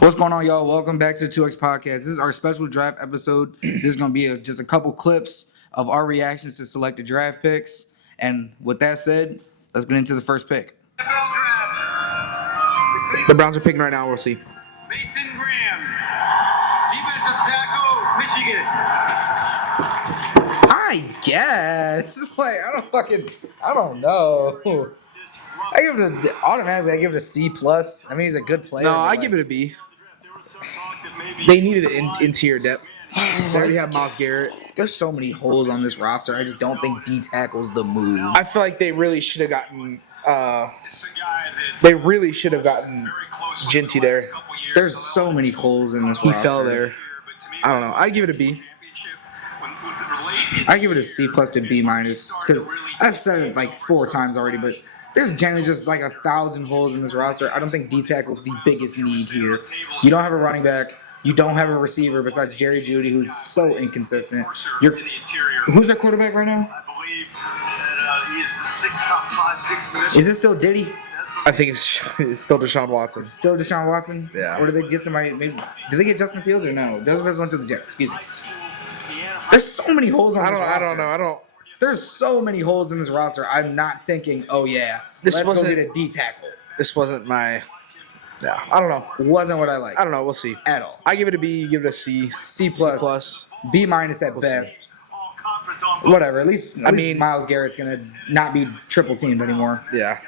What's going on, y'all? Welcome back to the 2xPodcast. This is our special draft episode. This is going to be just a couple clips of our reactions to selected draft picks. And with that said, let's get into the first pick. The Browns are picking right now. We'll see. Mason Graham, defensive tackle, Michigan. I guess. I don't know. I give it a C plus. I mean, he's a good player. No, I give it a B. They needed interior depth. They already have Myles Garrett. There's so many holes on this roster. I just don't think D tackle's the move. I feel like they really should have gotten. Genty there. There's so many holes in this roster. He fell there. I don't know. I'd give it a B. I give it a C plus to B minus because I've said it like 4 times already, but there's generally just like 1,000 holes in this roster. I don't think D tackle's the biggest need here. You don't have a running back. You don't have a receiver besides Jerry Jeudy, who's so inconsistent. Who's their quarterback right now? I believe that he is the 6th top 5 pick for this. Is it still Diddy? I think it's still Deshaun Watson. It's still Deshaun Watson? Yeah. Or did they get somebody? Maybe did they get Justin Fields or no? Justin Fields went to the Jets. Excuse me. There's so many holes on this roster. I don't know. There's so many holes in this roster. I'm not thinking, oh yeah, let's go get a D tackle. This wasn't my. Yeah, I don't know. Wasn't what I like. I don't know. We'll see. At all. I give it a B. You give it a C. C plus. B minus at best. Whatever. At least Myles Garrett's gonna not be triple teamed anymore. Yeah.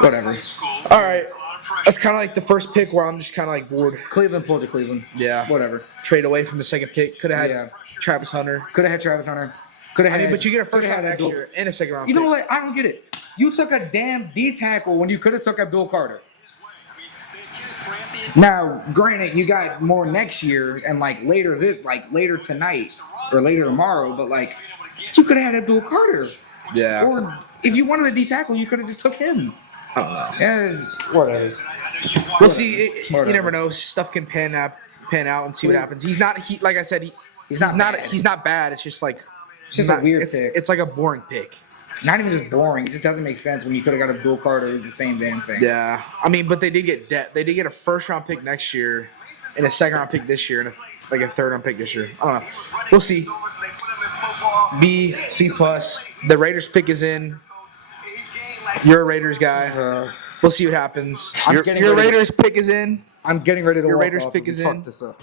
Whatever. All right. That's kind of like the first pick where I'm just kind of like bored. Cleveland pulled to Cleveland. Yeah. Whatever. Trade away from the second pick. Could have had Travis Hunter. Could have had Travis Hunter. Could have had. But you get a first round next year and a second round. You know what? I don't get it. You took a damn D tackle when you could have took Abdul Carter. Now, granted, you got more next year and later tonight or later tomorrow, but you could have had Abdul Carter. Yeah. Or if you wanted a D tackle, you could have just took him. I don't know. Yeah, whatever. We'll see. You never know. Stuff can pan out and see what happens. He's not. Like I said, he's not bad. It's just like. It's just a weird pick. It's like a boring pick. Not even just boring. It just doesn't make sense when you could have got Abdul Carter. It's the same damn thing. Yeah. But they did get depth. They did get a first round pick next year, and a second round pick this year, and a third round pick this year. I don't know. We'll see. B, C plus. The Raiders pick is in. You're a Raiders guy. We'll see what happens. Your Raiders pick is in. I'm getting ready to Your walk Raiders off pick is fuck in. This up.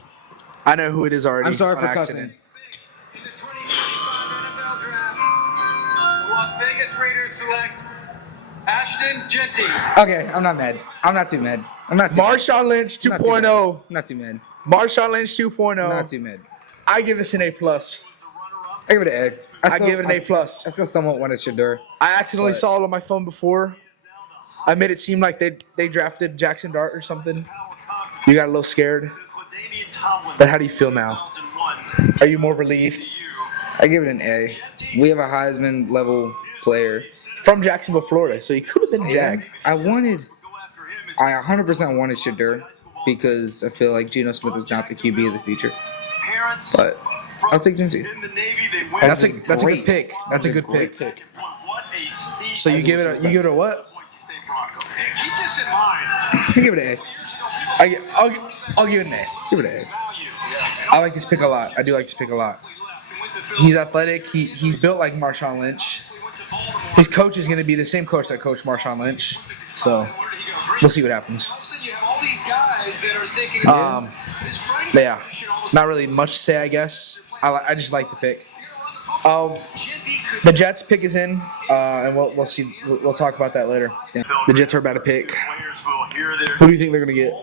I know who it is already. I'm sorry for accident. cussing. Las Vegas Raiders select Ashton Genty. Okay, I'm not mad. I'm not too mad. Marshawn Lynch 2.0. Not too mad. Marshawn Lynch 2.0. Not too mad. I give this an A plus. I give it an A. I give it an A plus. I still somewhat wanted Shedeur. I accidentally saw it on my phone before. I made it seem like they drafted Jackson Dart or something. You got a little scared. But how do you feel now? Are you more relieved? I give it an A. We have a Heisman level player From Jacksonville, Florida, so he could have been Jag. I 100% wanted Shedeur because I feel like Geno Smith is not the QB of the future. But I'll take Genty. That's a good pick. That's a good pick. So you give it a what? Keep this in mind. I give it an A. I'll give it an A. Give it an A. I like this pick a lot. I do like this pick a lot. He's athletic. He's built like Marshawn Lynch. His coach is going to be the same coach that coached Marshawn Lynch. So we'll see what happens. But yeah, not really much to say, I guess. I just like the pick. The Jets pick is in, and we'll see. We'll talk about that later. Yeah. The Jets are about to pick. Who do you think they're going to get?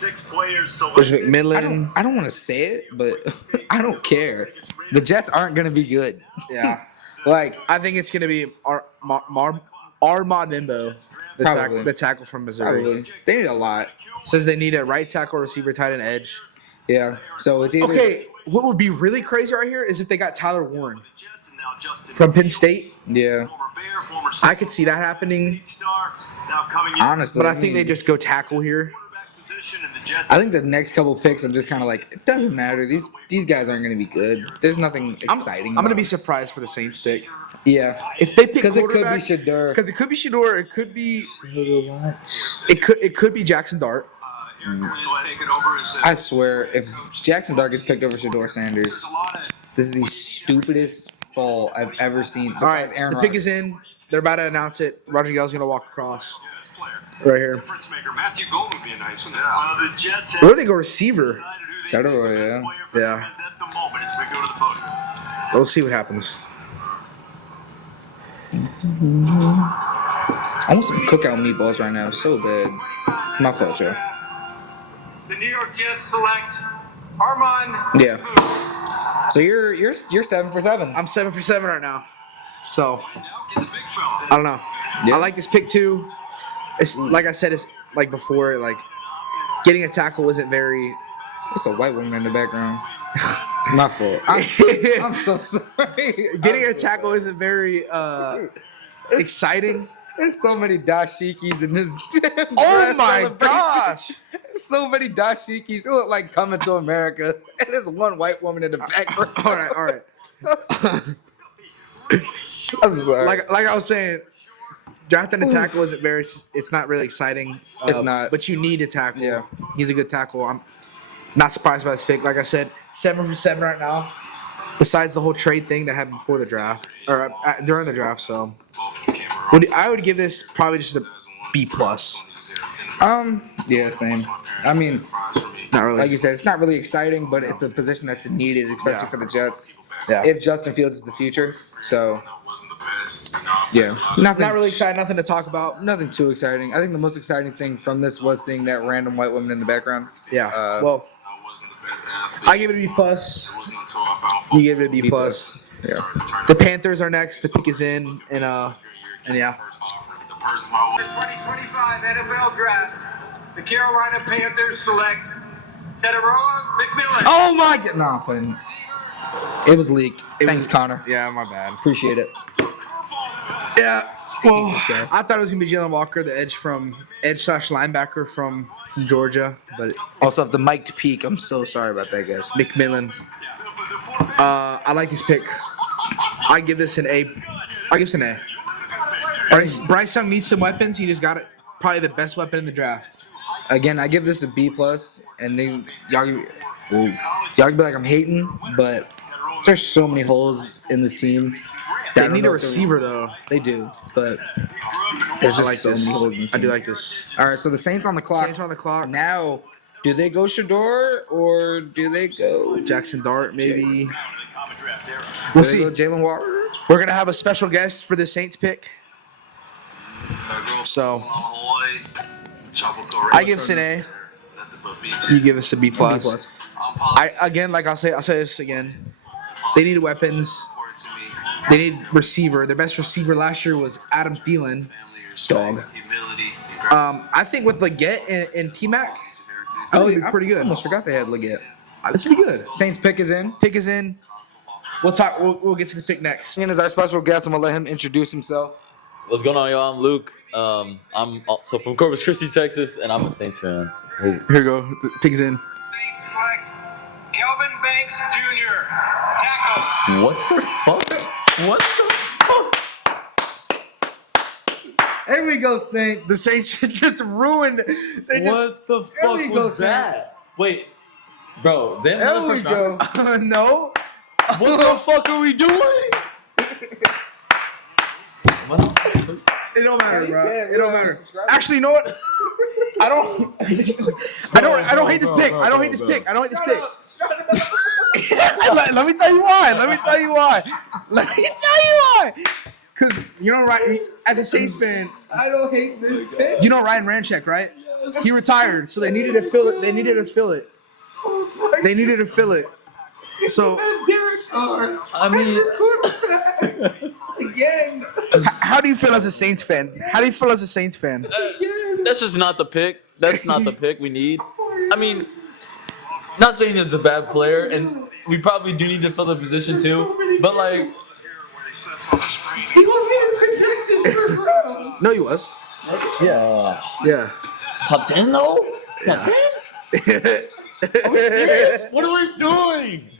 There's McMillan. I don't want to say it, but I don't care. The Jets aren't going to be good. Yeah. I think it's going to be Armand Mimbo, the tackle from Missouri. Probably. They need a lot. Says they need a right tackle, receiver, tight end, edge. Yeah. So it's either. Okay. What would be really crazy right here is if they got Tyler Warren from Penn State. Yeah. I could see that happening. Honestly. But I think they just go tackle here. I think the next couple picks, I'm just kind of like, it doesn't matter. These guys aren't going to be good. There's nothing exciting. I'm going to be surprised for the Saints pick. Yeah. If they pick quarterback, because it could be Shedeur. It could be Jackson Dart. I swear, if Jackson Dart gets picked over Shador Sanders, this is the stupidest fall I've ever seen. All right, Besides Aaron the pick Rodgers. is in. They're about to announce it. Roger Goodell's going to walk across. Right here. Matthew Golden would be a nice one. The Jets Where do they go receiver? Yeah. Yeah. at the moment as we go to the podium. We'll see what happens. I want some cookout meatballs right now. So bad. My fault, Joe. The New York Jets select Armand. Yeah. So you're 7 for 7. I'm 7 for 7 right now. So, Get the big fella. I don't know. Yeah. I like this pick too. It's like I said, it's like before, like getting a tackle isn't very. It's a white woman in the background. My fault. I'm so sorry. Getting a tackle isn't very exciting. There's so many dashikis in this damn Oh draft my celebration. gosh! So many dashikis. It look like Coming to America. And there's one white woman in the background. All right. I'm sorry. Like I was saying, drafting a tackle isn't very. It's not really exciting. It's not. But you need a tackle. Yeah. He's a good tackle. I'm not surprised by this pick. Like I said, 7 for 7 right now. Besides the whole trade thing that happened before the draft or during the draft, so I would give this probably just a B plus. Yeah, same. I mean, Not really. like you said, it's not really exciting, but it's a position that's needed, especially for the Jets. Yeah. If Justin Fields is the future, so yeah, nothing. Not really excited. Nothing to talk about. Nothing too exciting. I think the most exciting thing from this was seeing that random white woman in the background. Yeah. Well, I give it a B plus. You give it a B plus. yeah. The Panthers are next. The pick is in, and yeah. 2025 NFL Draft. The Carolina Panthers select Teteroa McMillan. Oh my god! No, I'm playing. It was leaked. Thanks, Connor. Yeah, my bad. Appreciate it. Yeah. Well, this guy. I thought it was gonna be Jalen Walker, the edge slash linebacker from Georgia, but Also, if the mic to peak, I'm so sorry about that, guys. McMillan. I like his pick. I give this an A. I give this an A. Bryce Young needs some weapons. He just got it. Probably the best weapon in the draft. Again, I give this a B plus, and then y'all can be like I'm hating, but there's so many holes in this team. They need a receiver though. They do, but there's I just like so this. many holes in this I do team. like this. All right, so the Saints on the clock. Saints on the clock. Now, do they go Shador or do they go? Jackson Dart, maybe. Do We'll they see. go Jalen Walker? We're gonna have a special guest for the Saints pick. So I give us an A. You give us a B plus. B plus. I'll say this again. They need weapons. They need receiver. Their best receiver last year was Adam Thielen. Dog. I think with Leggett and T-Mac, that would be pretty I good. almost forgot they had Leggett. This would be good. Saints pick is in. Pick is in. We'll talk. We'll get to the pick next. Ian is our special guest. I'm gonna let him introduce himself. What's going on, y'all? I'm Luke. I'm also from Corpus Christi, Texas, and I'm a Saints fan. Here we go. The pick is in. Saints select Kelvin Banks Jr. Tackle. What the fuck? What the fuck? There we go, Saints. The Saints just ruined. They just What the There we fuck go, was that? Saints. Wait, bro, they have There another we first go. rounder? no. What the fuck are we doing? What else? It don't matter, bro. Yeah, It don't matter. Actually, you know what? I don't hate this pick. I don't hate this pick. I don't hate this pick. Let me tell you why. Because you know, right? As a Saints fan, I don't hate this pick. you know Ryan Ramczyk, right? He retired, so they needed to fill it. They needed to fill it. So, I mean, Again. how do you feel as a Saints fan? that's just not the pick. That's not the pick we need. I mean, not saying he's a bad player, and we probably do need to fill the position too. But like, He wasn't even projected for round. No, he was. Yeah. top 10 though? Top 10? Are we serious? What are we doing?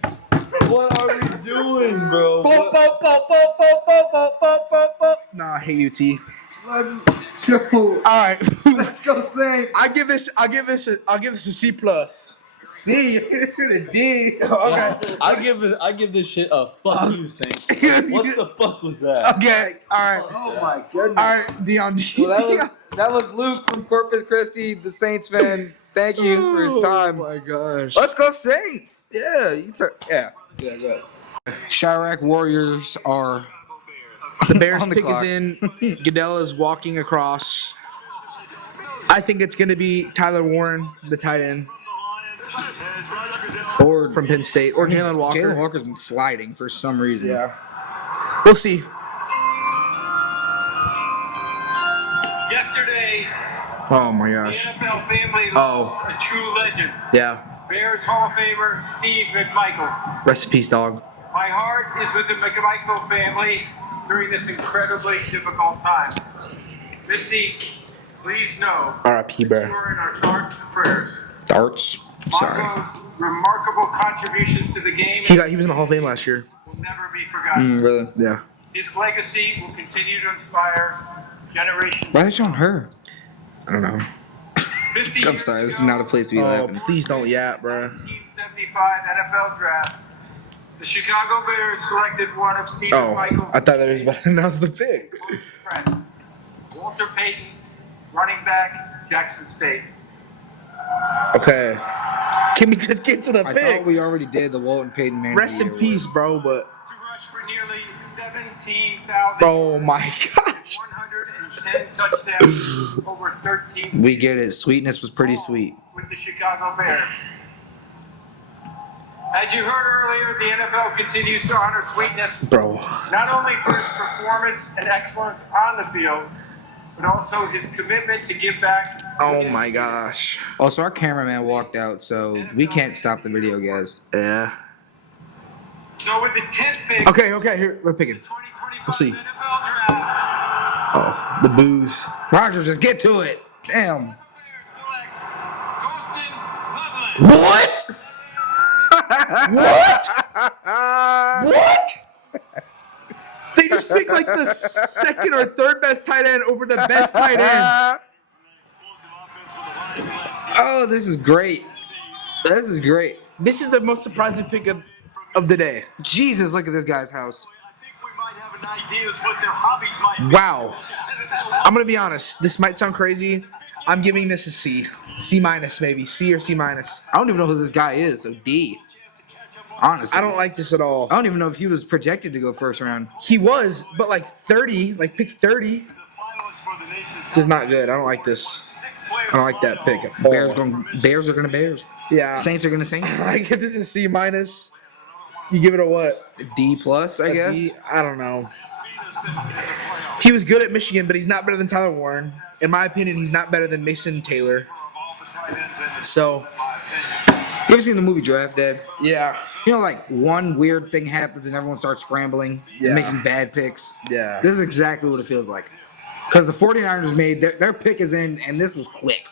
What are we doing, bro? Nah, I hate UT. Let's go. All right. Let's go Saints. I'll give this a C plus. See, you should have did. Okay. I give this shit a fuck you, Saints. What the fuck was that? Okay. All right. Oh my goodness. All right, Dion. Well, that was Luke from Corpus Christi, the Saints fan. Thank you for his time. Oh my gosh. Let's go Saints. Yeah, yeah. Yeah, go ahead. Chirac Warriors are The Bears on the pick clock. is in. Goodell is walking across. I think it's going to be Tyler Warren, the tight end or from Penn State, or Jalen Walker. Jalen Walker's been sliding for some reason. Yeah. We'll see. Yesterday, Oh my the gosh. NFL family Oh. lost a true legend. Yeah. Bears Hall of Famer Steve McMichael. Rest in peace, dog. My heart is with the McMichael family during this incredibly difficult time. Misty, please know R.I.P., you bro. are in our thoughts and prayers. Darts. Sorry. Michael's remarkable contributions to the game He was in the Hall of Fame last year. will never be forgotten. Really? Yeah. His legacy will continue to inspire generations. Why are they showing her? I don't know. 50 I'm years sorry, this is ago, not a place to be Oh, laughing. please don't yap, bro. 1975 NFL Draft. The Chicago Bears selected one of Steve Oh, McMichael's I thought that was about to announce the pick. closest friends, Walter Payton, running back, Jackson State. Okay. Can we just get to the I pick? thought we already did the Walton Payton man. Rest in peace, bro, but... To rush for nearly 17,000 Oh my gosh. 110 touchdowns over 13 We get it. Sweetness was pretty sweet. with the Chicago Bears. As you heard earlier, the NFL continues to honor Sweetness Bro. not only for his performance and excellence on the field, but also his commitment to give back. to Oh his my community. gosh. Also, our cameraman walked out, so we can't stop the video, guys. Yeah. So with the 10th pick, Okay, here, we're picking. 2025 We'll see. NFL Draft, Oh, the booze. Roger, just get to it. Damn. Bears select Colston Loveland. What? What? What? They just picked like the second or third best tight end over the best tight end. Oh, this is great. This is great. This is the most surprising pick of the day. Jesus, look at this guy's house. I think we might have an idea as what their hobbies might be. Wow. I'm gonna be honest. This might sound crazy. I'm giving this a C. C minus maybe. C or C minus. I don't even know who this guy is, so D. Honestly. I don't like this at all. I don't even know if he was projected to go first round. He was, but like 30, like pick 30. This is not good. I don't like this. I don't like that pick at all. Bears are gonna Bears. Yeah. Saints are gonna Saints. I give this a C minus. You give it a what? D plus, I A guess. B? I don't know. He was good at Michigan, but he's not better than Tyler Warren. In my opinion, he's not better than Mason Taylor. So, You ever seen the movie Draft Day? yeah. You know, like one weird thing happens and everyone starts scrambling, Yeah. making bad picks. Yeah. This is exactly what it feels like. Because the 49ers made their pick is in, and this was quick.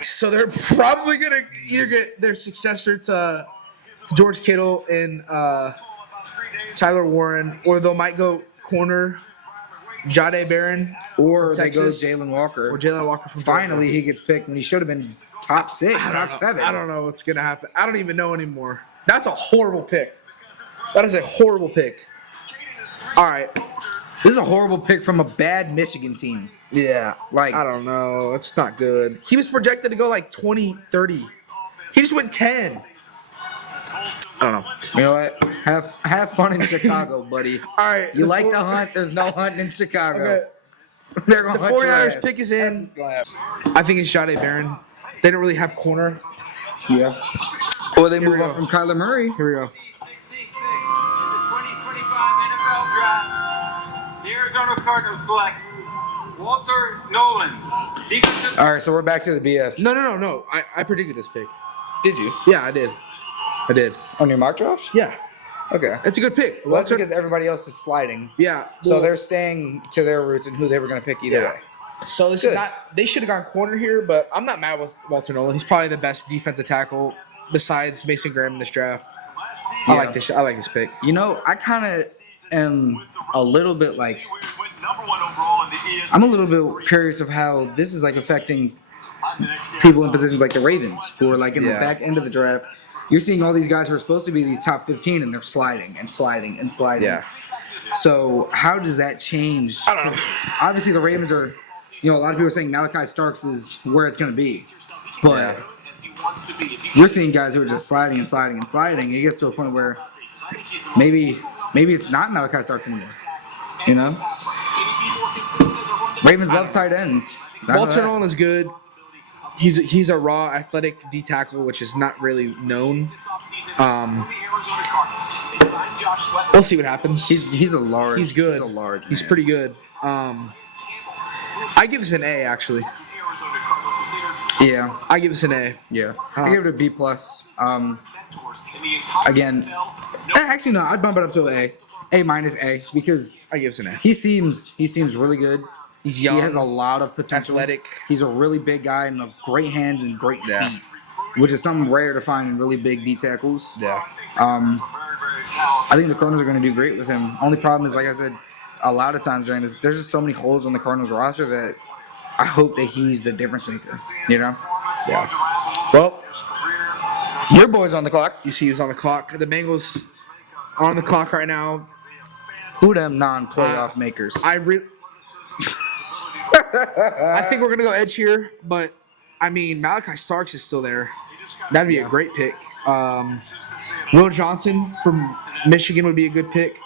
So they're probably going to either get their successor to George Kittle and Tyler Warren, or they might go corner Jahdae Barron Or from they go Texas, Jalen Walker. or Jalen Walker from Finally, he gets picked when he should have been top 6, top 7. I don't know what's going to happen. I don't even know anymore. That's a horrible pick. That is a horrible pick. All right. This is a horrible pick from a bad Michigan team. Yeah. Like, I don't know. It's not good. He was projected to go like 20, 30. He just went 10. I don't know. you know what? Have fun in Chicago, buddy. All right. You like to hunt? There's no hunting in Chicago. Okay. They're gonna The hunt your 49ers ass. pick is That's in. what's gonna happen. I think it's Jahdae Barron. They don't really have corner. Yeah. Or they Here move we on go. from Kyler Murray. Here we go. 16th pick in the 2025 NFL Draft. The Arizona Cardinals select Walter Nolan. Defensive All right, so we're back to the BS. No. I predicted this pick. Did you? Yeah, I did. On your mock draft? Yeah. Okay. It's a good pick. Well, that's because everybody else is sliding. Yeah. So well, they're staying to their roots and who they were going to pick either Yeah. way. So this Good. is not. They should have gone corner here, but I'm not mad with Walter Nolan. He's probably the best defensive tackle besides Mason Graham in this draft. I Yeah. like this. I like this pick. You know, I kind of am a little bit like, went number one overall in the I'm a little bit curious of how this is like affecting people in positions like the Ravens, who are like in the back end of the draft. You're seeing all these guys who are supposed to be these top 15, and they're sliding and sliding and sliding. Yeah. So how does that change? I don't know. Obviously, the Ravens are, a lot of people are saying Malachi Starks is where it's going to be, but you're seeing guys who are just sliding and sliding and sliding. It gets to a point where maybe it's not Malachi Starks anymore. Ravens love tight ends. Walter Nolan is good. He's a raw athletic D tackle, which is not really known. We'll see what happens. He's a large. He's good. He's a large. He's man. pretty good. I give this an A actually. Yeah. I give this an A. Yeah. I give it a B plus. Again, actually no, I'd bump it up to an A minus A, because I give this an A. he seems really good. He's young. He has a lot of potential. Athletic. He's a really big guy and of great hands and great Yeah. feet, which is something rare to find in really big D tackles. Yeah. I think the Cardinals are going to do great with him. Only problem is, like I said, a lot of times during this, there's just so many holes on the Cardinals roster that I hope that he's the difference maker. Yeah. Well, Your boy's on the clock. you see who's on the clock. The Bengals are on the clock right now. Who them non-playoff makers? I think we're gonna go edge here, but I mean Malachi Starks is still there. That'd be a great pick. Will Johnson from Michigan would be a good pick.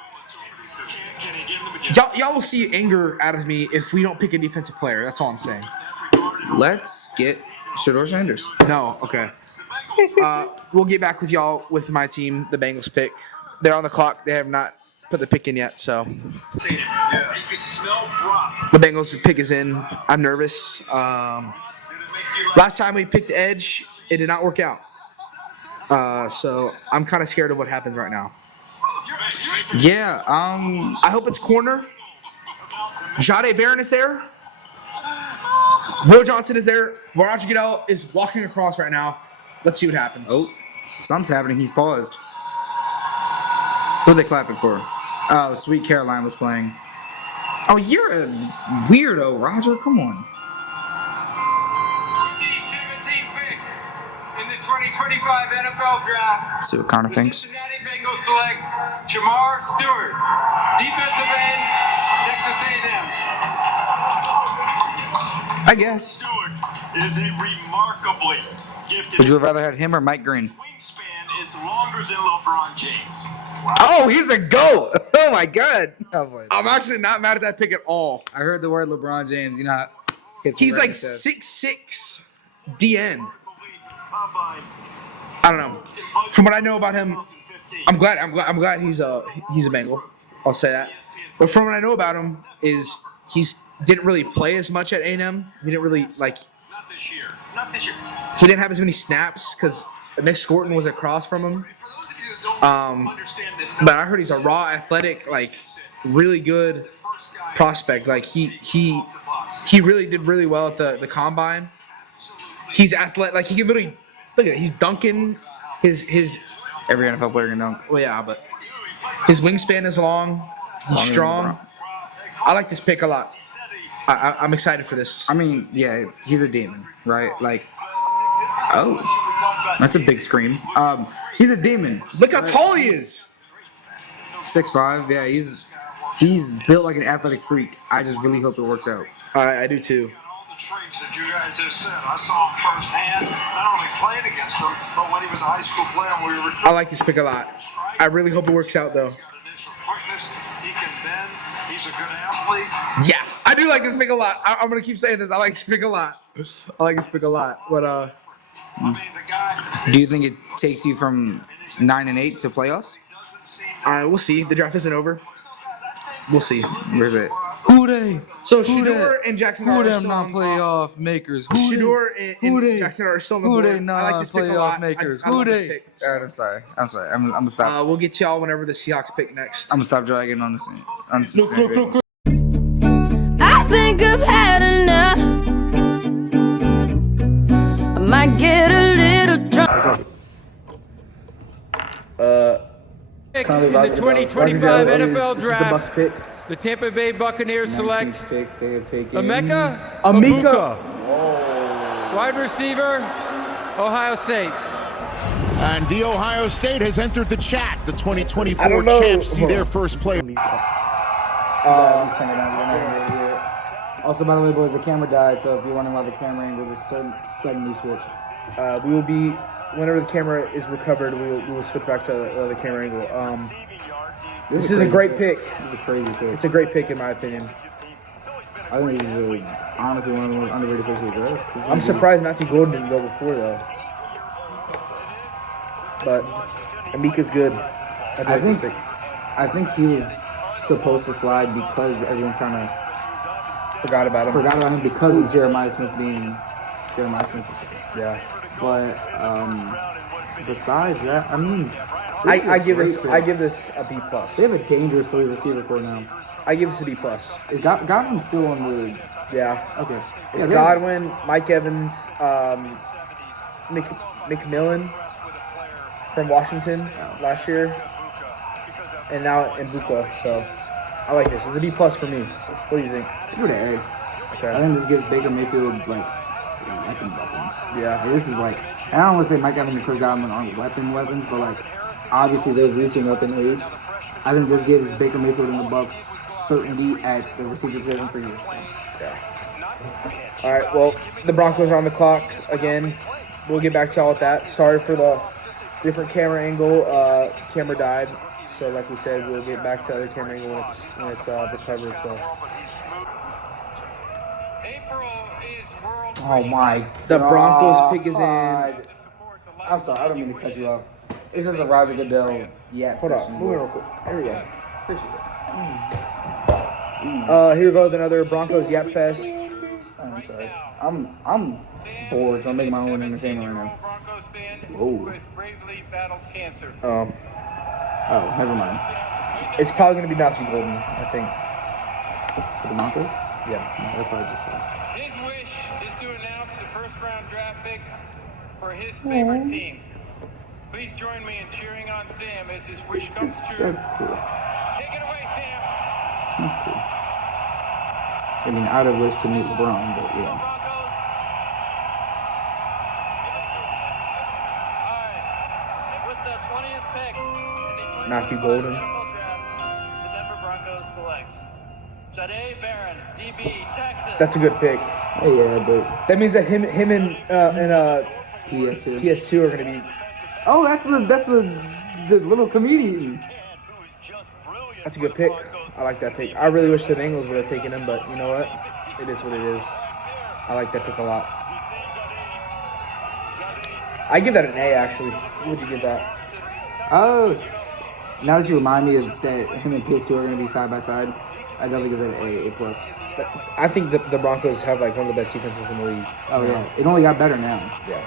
Y'all will see anger out of me if we don't pick a defensive player. That's all I'm saying. Let's get Shedeur Sanders. No, okay. We'll get back with y'all with my team, the Bengals pick. They're on the clock. They have not put the pick in yet, so the Bengals pick is in. I'm nervous. Last time we picked edge, it did not work out. So I'm kind of scared of what happens right now. Yeah. I hope it's corner. Jade Barron is there. Will Johnson is there. Roger Goodell is walking across right now. Let's see what happens. Oh, something's happening. He's paused. Who are they clapping for? Oh, Sweet Caroline was playing. Oh, you're a weirdo, Roger. Come on. The 17th pick in the 2025 NFL Draft. See what Connor thinks. Cincinnati Bengals select Jamar Stewart, defensive end, Texas A&M. I guess. Stewart is a remarkably gifted. Would you have rather had him or Mike Green? Wingspan is longer than LeBron James. Oh, he's a GOAT. Oh, my God. Oh, boy. I'm actually not mad at that pick at all. I heard the word LeBron James. You know how hits me He's right like in the chest. 6'6" DN. I don't know. From what I know about him, I'm glad he's a Bengal. I'll say that. But from what I know about him is he's didn't really play as much at A&M. He didn't really Not this year. Not this year. he didn't have as many snaps because Nick Scorton was across from him. But I heard he's a raw, athletic, like really good prospect. Like he really did really well at the combine. He's athletic. Like he can literally look at it. He's dunking. His Every NFL player can dunk. well, yeah, but his wingspan is long. He's Longer than strong. LeBron's. I like this pick a lot. I'm excited for this. I mean, yeah, he's a demon, right? Like, oh, that's a big scream. He's a demon. Look how tall he is. 6'5". Yeah, he's built like an athletic freak. I just really hope it works out. I do too. All the traits that you guys just said, I saw him firsthand. Not only playing against him, but when he was a high school player, and we were I like this pick a lot. I really hope it works out though. initial quickness. He can bend. He's a good athlete. Yeah, I do like this pick a lot. I'm gonna keep saying this. I like this pick a lot. I like this pick a lot. But I mean, the guy Do you think it takes you from 9-8 to playoffs? doesn't seem we'll see. The draft isn't over. We'll see. Where's it? Who they? So Who Shedeur that? and Jackson Who are them still on. non-playoff makers? Who Shedeur Who and they? Jackson are still on the Who board. they I like this pick a non-playoff lot. makers? I Who love this they? pick. All right, I'm sorry. I'm gonna stop. We'll get to y'all whenever the Seahawks pick next. I'm gonna stop dragging on the Cincinnati Bengals. I think I've had enough. I might get a little drunk. In the 2025 NFL The Draft. Bucks pick. The Tampa Bay Buccaneers 19th select pick, they have taken Emeka Amika. wide receiver, Ohio State. And the Ohio State has entered the chat. The I 2024 don't know. champs see their first player. He's turning it down. Also, by the way, boys, the camera died, so if you're wondering why the camera angle just suddenly switched. We will be, whenever the camera is recovered, we will switch back to the camera angle. This is a great pick. This is a crazy pick. It's a great pick, in my opinion. I think this is honestly one of the most underrated picks of the draft. I'm surprised Matthew Golden didn't go before, though. But Amika's good. I think he was supposed to slide because everyone kind of Forgot about him because of Jeremiah Smith being Jeremiah Smith. Yeah. But besides that, I mean, I give this a B plus. They have a dangerous 3 receiver core now. I give this a B plus. Is Godwin still on the? Yeah. Okay. It's Godwin, Mike Evans, McMillan from Washington last year, and now Mbuka. So I like this. It's a B plus for me. What do you think? Give it an A. Okay. I think this gives Baker Mayfield weapons. Yeah. Like, this is like, I don't want to say Mike Evans and Chris Godwin aren't weapons, but like obviously they're reaching up in age. I think this gives Baker Mayfield and the Bucs certainty at the receiver position for years. Yeah. All right. Well, the Broncos are on the clock again. We'll get back to y'all with that. Sorry for the different camera angle. Camera died. So, like we said, we'll get back to the other camera angle when it's recovered. So. Oh my God. The Broncos pick is in. I'm sorry, I don't mean to cut you off. It's just a Roger Goodell Hold on. session. Move it real quick. Here we go. Appreciate it. Here we go with another Broncos Yap Fest. I'm sorry. I'm bored, so I'm making my own entertainment right now. Oh. Oh, never mind. It's probably going to be Matthew Golden, I think. For the Broncos? Yeah. They're probably just His wish is to announce the first-round draft pick for his favorite team. Please join me in cheering on Sam as his wish comes true. That's cool. Take it away, Sam. That's cool. I mean, I'd have wished to meet LeBron, but yeah. Broncos. All right. With the 20th pick in the Matthew 2025 Golden. NFL Draft, the Denver Broncos select Jahdae Barron, DB, Texas. That's a good pick. Yeah, but That means that him and PS2. PS2 are going to be. Oh, that's the little comedian. That's a good pick. I like that pick. I really wish the Bengals would have taken him, but you know what? It is what it is. I like that pick a lot. I give that an A, actually. What would you give that? Oh, now that you remind me of that him and PS2 are going to be side by side, I definitely give it an A plus. I think the Broncos have like one of the best defenses in the league. Oh yeah, it only got better now. Yeah.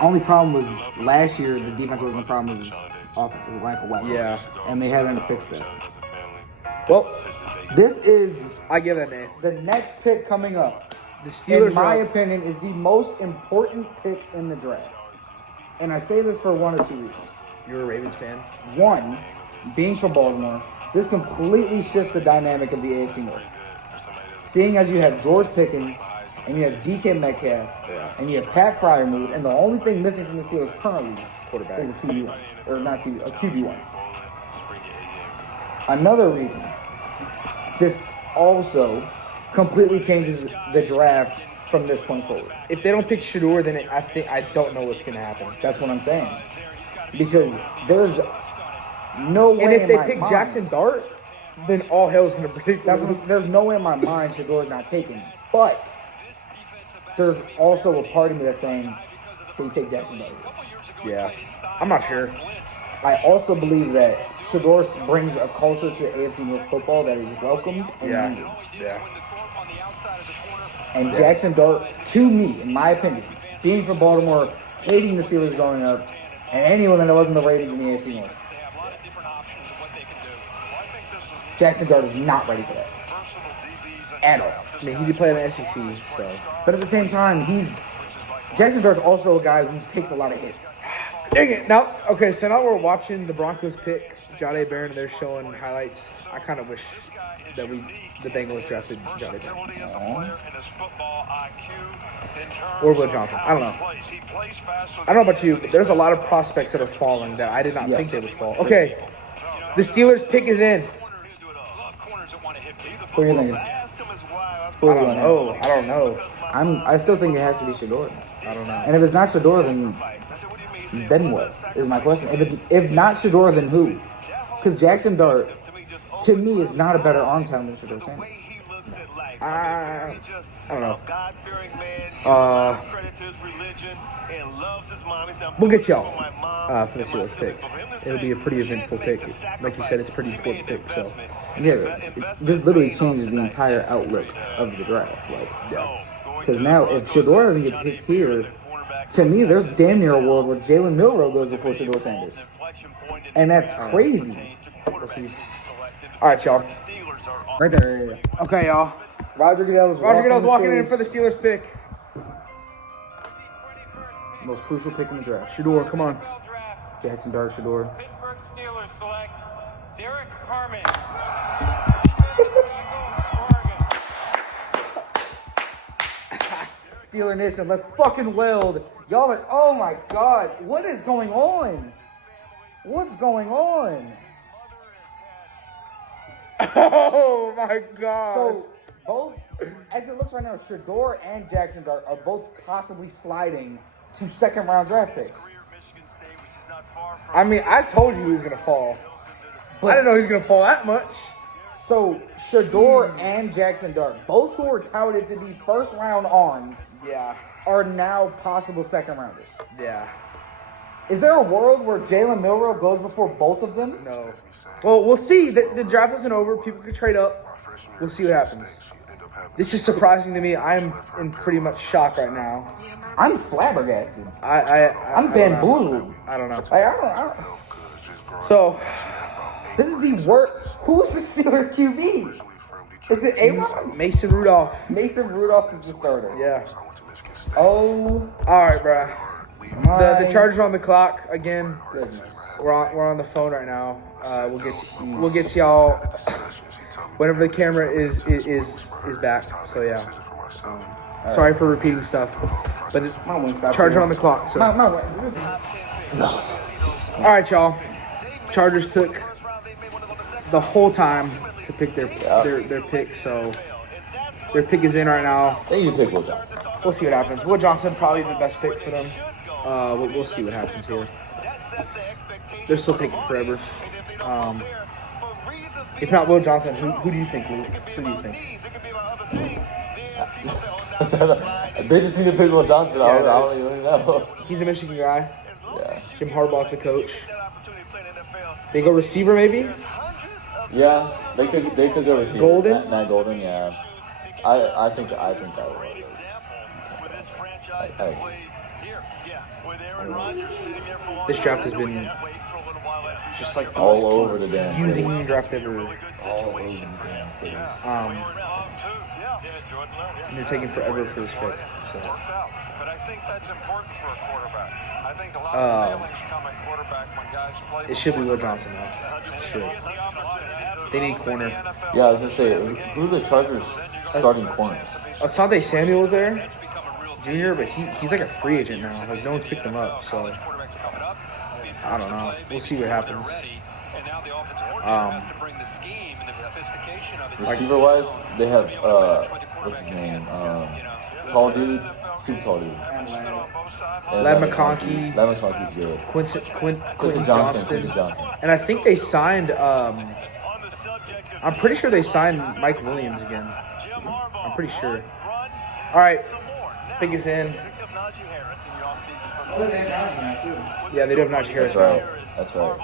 Only problem was last year the defense wasn't a problem, it was offensive lack of weapons. Yeah. And they haven't fixed that. Well, This is I give that an A. the next pick coming up. The Steelers, In my are- opinion, is the most important pick in the draft. And I say this for one or two reasons. You're a Ravens fan. One, being from Baltimore, this completely shifts the dynamic of the AFC North. Seeing as you have George Pickens, and you have DK Metcalf, and you have Pat Fryermuth, and the only thing missing from the Steelers currently Quarterback. is a CB1. Or not CB, a QB1. Another reason, this also completely changes the draft from this point forward. If they don't pick Shador, then I don't know what's gonna happen. That's what I'm saying. Because there's no way And if in they my pick mind, Jackson Dart, then all hell's gonna break. there's no way in my mind Shador's not taken. But there's also a part of me that's saying they take Jackson Dart. Yeah, I'm not sure. I also believe that Shador brings a culture to AFC North football that is welcomed and needed. Yeah. And Jackson Dart, to me, in my opinion, being from Baltimore, hating the Steelers growing up, and anyone that wasn't the Ravens in the AFC North, Jackson Dart is not ready for that. At all. I mean, he did play in the SEC, so But at the same time, Jackson Dart's also a guy who takes a lot of hits. Dang it. Now, okay, so now we're watching the Broncos pick Jahdae Barron. They're showing highlights. I kind of wish that the Bengals drafted Jahdae Barron. Or Will Johnson. I don't know. I don't know about you, but there's a lot of prospects that are falling that I did not think they would fall. Okay, the Steelers pick is in. Who are you thinking? I don't know. I still think it has to be Shador. I don't know. And if it's not Shador, then what is my question? If not Shador, then who? Because Jackson Dart, to me, is not a better arm talent than Shador Sanders. I don't know. We'll get y'all for the Steelers pick. It'll be a pretty eventful pick. Like you said, it's a pretty important pick. So Yeah, this literally changes the entire outlook of the draft. Because now, if Shador doesn't get picked here, to me, there's damn near a world where Jalen Milroe goes before Shador Sanders. And that's crazy. we'll see. All right, y'all. Right there. Yeah. Okay, y'all. Roger Goodell's walking in for the Steelers pick. Most crucial pick in the draft. Shador, come on. Jackson Dart, Shador. Pittsburgh Steelers select Derek Harmon. Steeler Nation, let's fucking weld. Y'all are, oh my God. What is going on? What's going on? Oh my God. So, both, as it looks right now, Shador and Jackson Dart are both possibly sliding to second round draft picks. I mean, I told you he was going to fall. But I didn't know he was going to fall that much. So, Shador and Jackson Dart, both who are touted to be first round arms, are now possible second rounders. Yeah. Is there a world where Jalen Milroe goes before both of them? No. Well, we'll see. The draft isn't over. People can trade up. We'll see what happens. This is surprising to me. I'm in pretty much shock right now. I'm flabbergasted. I'm bamboozled. I don't know. I don't. So, this is the worst. Who's the Steelers QB? Is it A-Rod? Mason Rudolph. Mason Rudolph is the starter. Yeah. Oh. All right, bruh. The Chargers are on the clock again. Goodness. We're on the phone right now. We'll get to y'all whenever the camera is back. So yeah. Sorry for repeating stuff, but Chargers on the clock. So. All right, y'all. Chargers took the whole time to pick their pick, so their pick is in right now. They need to pick Will Johnson. We'll see what happens. Will Johnson probably the best pick for them. We'll see what happens here. They're still taking forever. If not Will Johnson, who do you think, Luke? Who do you think? They just need to pick Will Johnson. I don't even know. He's a Michigan guy. Yeah. Jim Harbaugh's the coach. They go receiver maybe? Yeah, they could go receiver. Golden? Matt Golden, yeah. I think I would. This draft has been just like all over the damn confusing place. draft ever. All over the damn place. And they're taking forever for this pick. So. But I think that's important for a quarterback. I think a lot of failings come at quarterback when guys play. It should be Will Johnson though. It should. They need corner. Yeah, I was gonna say, who are the Chargers starting corners? Asante Samuel's there, junior, but he's like a free agent now. Like no one's picked him up, so I don't know. We'll see what happens. Receiver wise, they have what's his name? Tall dude, super tall dude. Ladd McConkey. Ladd McConkey's good. Quentin Johnson. And I think they signed. I'm pretty sure they signed Mike Williams again. I'm pretty sure. All right, pick is in. Yeah, they do have Najee Harris. That's right.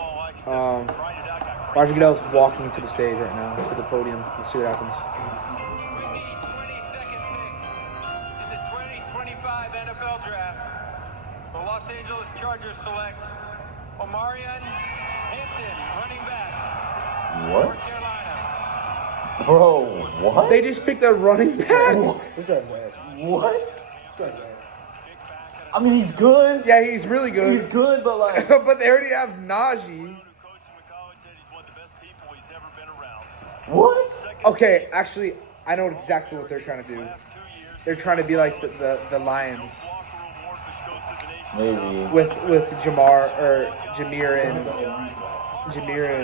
Roger Goodell's walking to the stage right now, to the podium. Let's see what happens. In the 2025 NFL Draft, the Los Angeles Chargers select Omarion Hampton, running back, What? North Carolina. Bro, what? They just picked a running back. This drives ass. What? This drives ass. I mean, he's good. Yeah, he's really good. He's good, but like. But they already have Najee. What? Okay, actually, I know exactly what they're trying to do. They're trying to be like the Lions Maybe. with Jameer and Jameer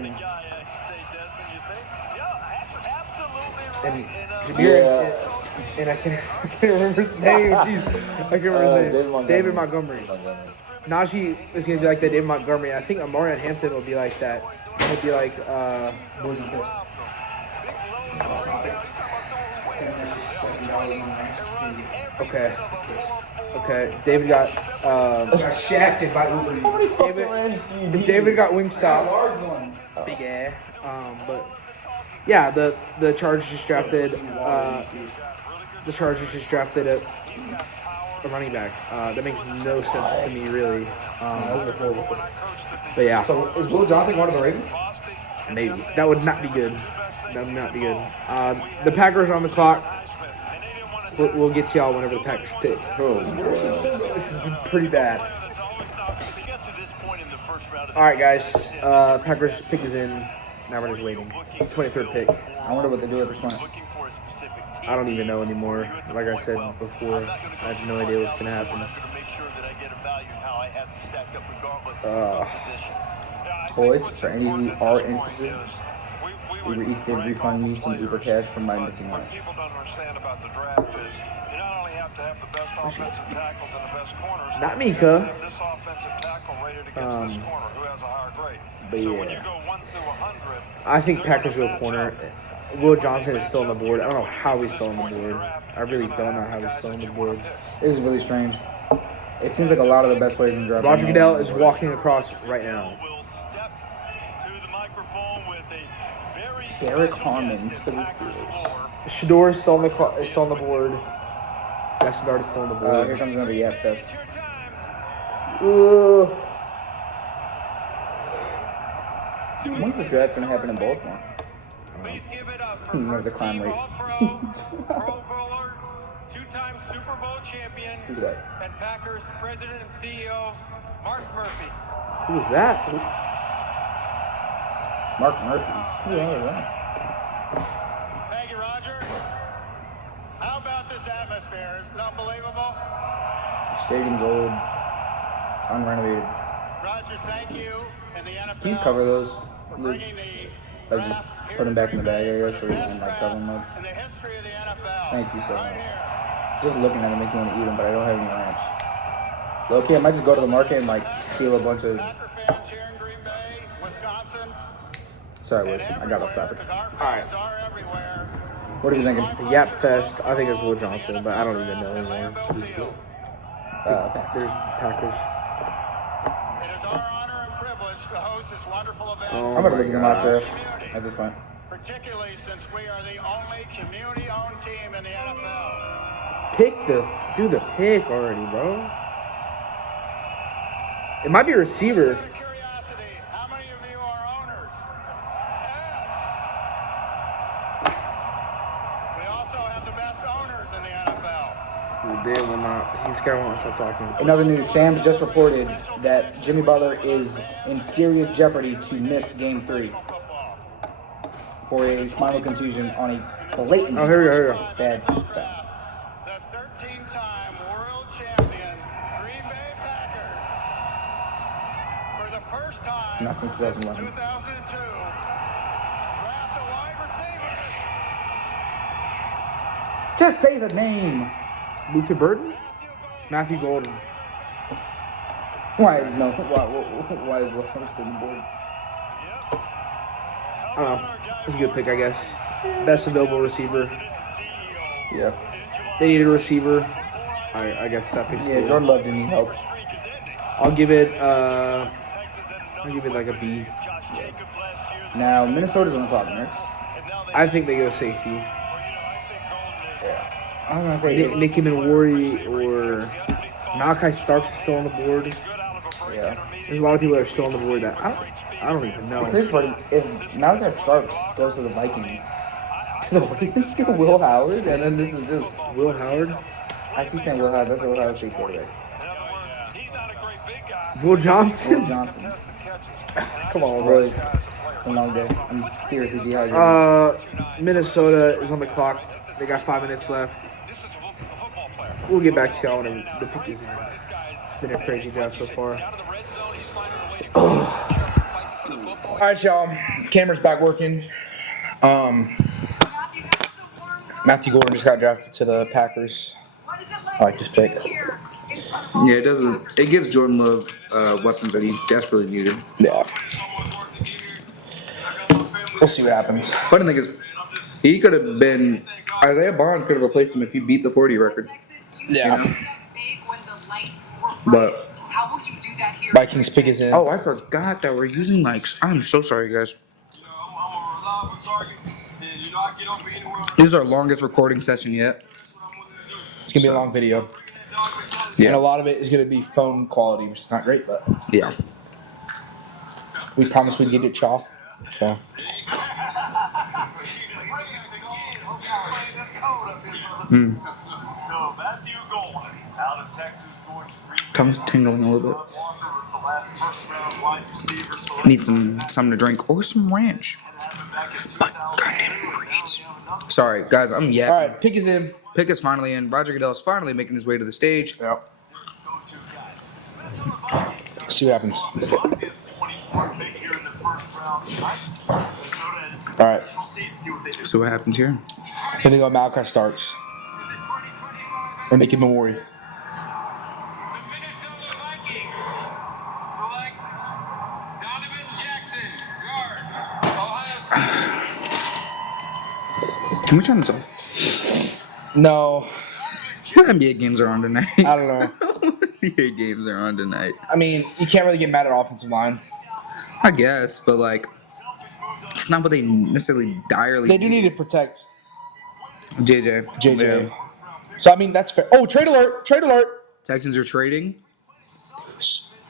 and I can't remember his name. Jeez, I can't remember his name. David Montgomery. Najee is gonna be like that David Montgomery. I think Amarian Hampton will be like that. He'll be like Okay. David got shafted by Uber. David got Wingstop. Large one. Big ass. But yeah, the Chargers just drafted a running back. That makes no sense to me, really. But yeah. So is Will Johnson going to the Ravens? Maybe. That would not be good. That would not be good. The Packers are on the clock. We'll get to y'all whenever the Packers pick. This is pretty bad. All right, guys. Packers pick is in. Now we're just waiting. 23rd pick. I wonder what they do at this point. I don't even know anymore. Like I said before, I have no idea what's going to happen. Boys, for any of you who are interested, Uber Eats did refund me some Uber cash for my missing lunch. People don't understand about the draft is you not only have to have the best offensive tackles and the best corners. Not Mika. You have this offensive tackle rated against this corner who has a higher grade. But so yeah. when you go 1 through 100, I think Packers go corner. Will Johnson is still on the board. I don't know how he's still on the board. I really don't know how he's still on the board. It is really strange. It seems like a lot of the best players in the draft. Roger Goodell is walking across right now. Derek Harmon to the Steelers. Shador is still on the board. Jackson Dart is still on the board. Here comes another Yap Fest. When's the draft going to happen in Baltimore? Please give it up for Remember the first crime team rate. All-Pro, Pro Bowler, two-time Super Bowl champion, Who's that? and Packers President and CEO Mark Murphy. Who was that? Mark Murphy. Who the hell is that? Thank you, Roger. How about this atmosphere? Isn't it unbelievable? Stadium's old, unrenovated. Roger, thank you. And the NFL Can you cover those? for bringing the Like just put them back in the bag, I guess, or and like cover them up. in the history of the NFL. Thank you so Right much. here. Just looking at them makes me want to eat them, but I don't have any ranch. Okay, I might just go to the market and like steal a bunch of. Packer fans here in Green Bay, Wisconsin, Sorry, and Wiz, I got off everywhere, topic. 'cause our fans are everywhere. What are you thinking? The Yap Fest. I think it's Will Johnson, but I don't even know anymore. Packs. There's Packers. It is our honor and privilege to host this wonderful event. Oh I'm gonna my look at them out gosh. there at this point. Particularly since we are the only community-owned team in the NFL. Do the pick already, bro. It might be a receiver. Out of curiosity, how many of you are owners? Yes. We also have the best owners in the NFL. They will not. This guy won't stop talking. In other news, Shams just reported that Jimmy Butler is in serious jeopardy to miss Game 3 for a spinal contusion on a blatant Oh, here we go. bad foul. The 13-time world champion Green Bay Packers, for the first time Not since since 2011. 2002, draft a wide receiver. Just say the name. Luther Burton? Matthew Golden. Why is why is Wilson on the board? I don't know. It's a good pick, I guess. Best available receiver. Yeah. They needed a receiver. I guess that pick's Yeah, cool. Jordan Love didn't need help. I'll give it like a B. Now Minnesota's on the clock next. I think they go safety. I was gonna say Nick Minwari or Malachi Starks is still on the board. yeah. There's a lot of people that are still on the board that I don't even know. The crazy part is if Malachi Starks goes to the Vikings, the Vikings get Will Howard, and then this is just Will Howard? I keep saying Will Howard. That's a Will Howard State quarterback. Will Johnson. Will Johnson. Come on, bro. Boys, it's been a long day. I'm seriously dehydrated. Minnesota is on the clock. They got 5 minutes left. We'll get back to y'all when the pick is in. It's been a crazy draft so far. All right, y'all. Camera's back working. Matthew Gordon just got drafted to the Packers. I like this pick. Yeah, it doesn't. It gives Jordan Love weapons that he desperately needed. Yeah. We'll see what happens. Funny thing is, he could have been Isaiah Bond could have replaced him if he beat the 40 record. Yeah. You know? But Vikings pick is in. oh, I forgot that we're using mics. I'm so sorry, guys. This is our longest recording session yet. It's gonna be a long video. Yeah. And a lot of it is gonna be phone quality, which is not great, but Yeah. we promised we'd get it, y'all. So Tongue's tingling a little bit. Need something to drink or some ranch. But goddamn Uber Eats. Sorry, guys, I'm yapping. all right, pick is in. Pick is finally in. Roger Goodell's finally making his way to the stage. Yeah. See what happens. All right. So what happens here? I think about Malachi starts. Or Nicky Memori. Can we turn this off? No, What NBA games are on tonight? I don't know. What NBA games are on tonight? I mean, you can't really get mad at offensive line. I guess, but like, it's not what they necessarily direly. They do need to protect JJ. JJ. Yeah. So, I mean, that's fair. Oh, trade alert. Trade alert. Texans are trading.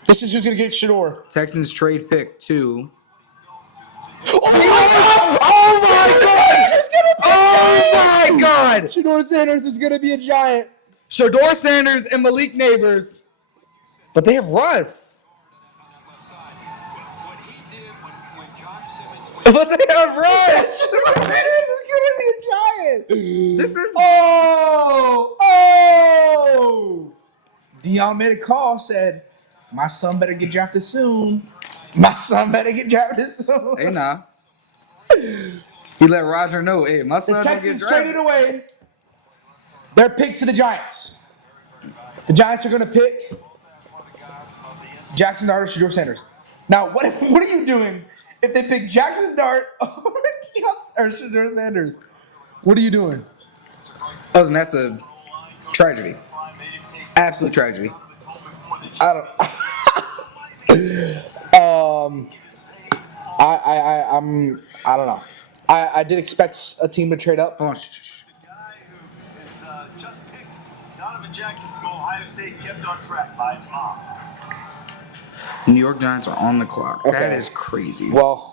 This is who's going to get Shador. Texans trade pick 2. Oh, my God. Oh, my God. Oh, my God. Shador Sanders is going to be a giant. Shador Sanders and Malik Neighbors. But they have Russ. But they have Russ. Shador Sanders is going to be a giant. This is. Oh. Dion made a call, said, my son better get drafted soon. My son better get drafted soon. Hey, nah. He let Roger know, hey, my son The don't get Texans drafted. traded away their pick to the Giants. The Giants are going to pick Jackson Dart or Shador Sanders. Now, what are you doing if they pick Jackson Dart or Shador Sanders? What are you doing? Other than that's a tragedy. Absolute tragedy. I don't. I don't know. I did expect a team to trade up. Hold on. New York Giants are on the clock. Okay. That is crazy. Well,